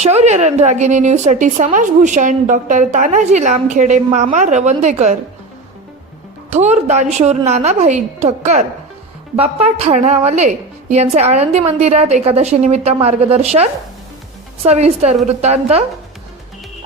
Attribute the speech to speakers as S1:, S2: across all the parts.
S1: शौर्य रणरागिनी न्यूजसाठी समाजभूषण डॉक्टर तानाजी लामखेडे मामा रवंदेकर थोर दानशूर नानाभाई ठक्कर बाप्पा ठाणावाले यांचे आळंदी मंदिरात एकादशीनिमित्त मार्गदर्शन सविस्तर वृत्तांत.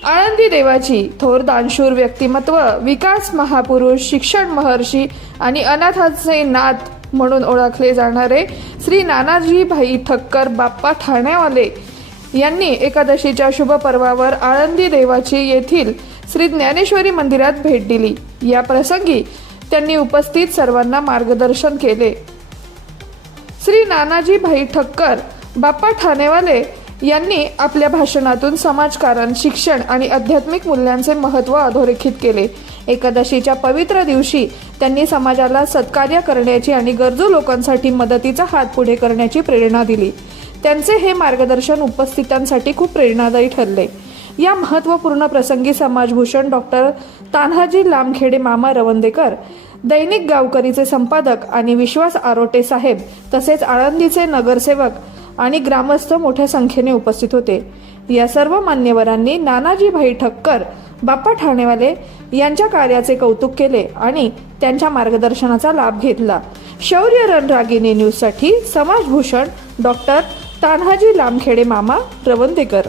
S1: आळंदी देवाची थोर दानशूर व्यक्तिमत्व विकास महापुरुष शिक्षण महर्षी आणि अनाथाचे नाथ म्हणून ओळखले जाणारे श्री नानाजी भाई ठक्कर बाप्पा ठाण्यावाले यांनी एकादशीच्या शुभ पर्वावर आळंदी देवाची येथील श्री ज्ञानेश्वरी मंदिरात भेट दिली. या प्रसंगी त्यांनी उपस्थित सर्वांना मार्गदर्शन केले. श्री नानाजी भाई ठक्कर बाप्पा ठाणेवाले यांनी आपल्या भाषणातून समाजकारण शिक्षण आणि आध्यात्मिक मूल्यांचे महत्त्व अधोरेखित केले. एकादशीच्या पवित्र दिवशी त्यांनी समाजाला सत्कार्य करण्याची आणि गरजू लोकांसाठी मदतीचा हात पुढे करण्याची प्रेरणा दिली. त्यांचे हे मार्गदर्शन उपस्थितांसाठी खूप प्रेरणादायी ठरले. या महत्त्वपूर्ण प्रसंगी समाजभूषण डॉक्टर तान्हाजी लामखेडे मामा रवंदेकर दैनिक गावकरीचे संपादक आणि विश्वास आरोटे साहेब तसेच आळंदीचे नगरसेवक आणि ग्रामस्थ मोठ्या संख्येने उपस्थित होते. या सर्व मान्यवरांनी नानाजी भाई ठक्कर बाप्पा ठाणेवाले यांच्या कार्याचे कौतुक केले आणि त्यांच्या मार्गदर्शनाचा लाभ घेतला. शौर्य रणरागिणी न्यूजसाठी समाजभूषण डॉक्टर तान्हाजी लामखेडे मामा रवंदेकर